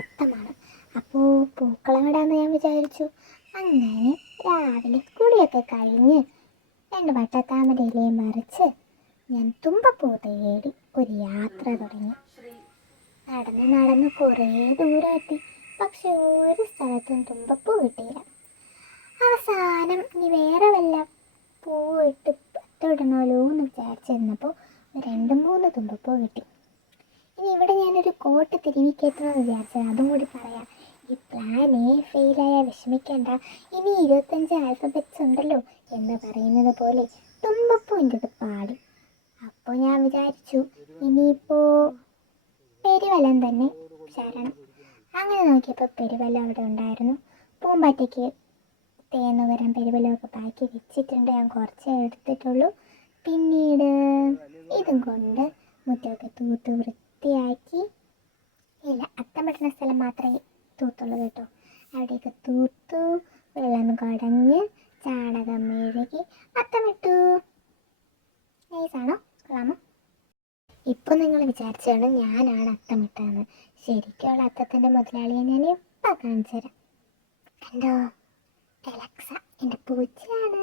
അത്തമാണ്. അപ്പോൾ പൂക്കളം ഇടാമെന്ന് ഞാൻ വിചാരിച്ചു. അങ്ങനെ രാവിലെ കുളിയൊക്കെ കഴിഞ്ഞ് 2 വട്ടത്താമരയിലയും പറിച്ച് ഞാൻ തുമ്പപ്പൂ തേടി ഒരു യാത്ര തുടങ്ങി. നടന്ന് നടന്ന് കുറേ ദൂരം എത്തി. പക്ഷെ ഒരു സ്ഥലത്തും തുമ്പപ്പൂ കിട്ടിയില്ല. അവസാനം ഇനി വേറെ വല്ല പൂവ് ഇട്ട് പത്തിടണമല്ലോ എന്ന് വിചാരിച്ചിരുന്നപ്പോൾ 2-3 തുമ്പപ്പൂ കിട്ടി. ഇനി ഇവിടെ ഞാനൊരു കോട്ട് തിരുവിക്കയറ്റണമെന്ന് വിചാരിച്ചത്. അതും കൂടി പറയാം. ഈ പ്ലാൻ ഫെയിലായാൽ വിഷമിക്കേണ്ട, ഇനി 25 ആൽഫബറ്റ്സ് ഉണ്ടല്ലോ എന്ന് പറയുന്നത് പോലെ തുമ്പപ്പൂവിൻ്റെ ഇത് പാടി. അപ്പോൾ ഞാൻ വിചാരിച്ചു ഇനിയിപ്പോൾ പെരുവലം തന്നെ ശരണം. അങ്ങനെ നോക്കിയപ്പോൾ പെരുവലം അവിടെ ഉണ്ടായിരുന്നു. പൂമ്പാറ്റയ്ക്ക് തേന്ന് വരാൻ പെരുവലമൊക്കെ പാക്കി വെച്ചിട്ടുണ്ട്. ഞാൻ കുറച്ചേ എടുത്തിട്ടുള്ളൂ. പിന്നീട് ഇതും കൊണ്ട് മുറ്റമൊക്കെ തൂത്ത് വൃത്തിയാക്കി. ഇല്ല, അത്തം പെട്ടുന്ന സ്ഥലം മാത്രമേ തൂത്തുള്ളൂ കേട്ടോ. അവിടെയൊക്കെ തൂത്തു, വെള്ളം കുടഞ്ഞ്, ചാണകം മെഴുകി അത്തമിട്ടു. നൈസാണോ? കൊള്ളാമോ? ഇപ്പോൾ നിങ്ങൾ വിചാരിച്ചാണ് ഞാനാണ് അത്തമിട്ടതെന്ന്. ശരിക്കുള്ള അത്തത്തിൻ്റെ മുതലാളിയെ ഞാൻ ഇപ്പം കാണിച്ചു തരാം. കണ്ടോ? എലക്സ എൻ്റെ പൂച്ചയാണ്.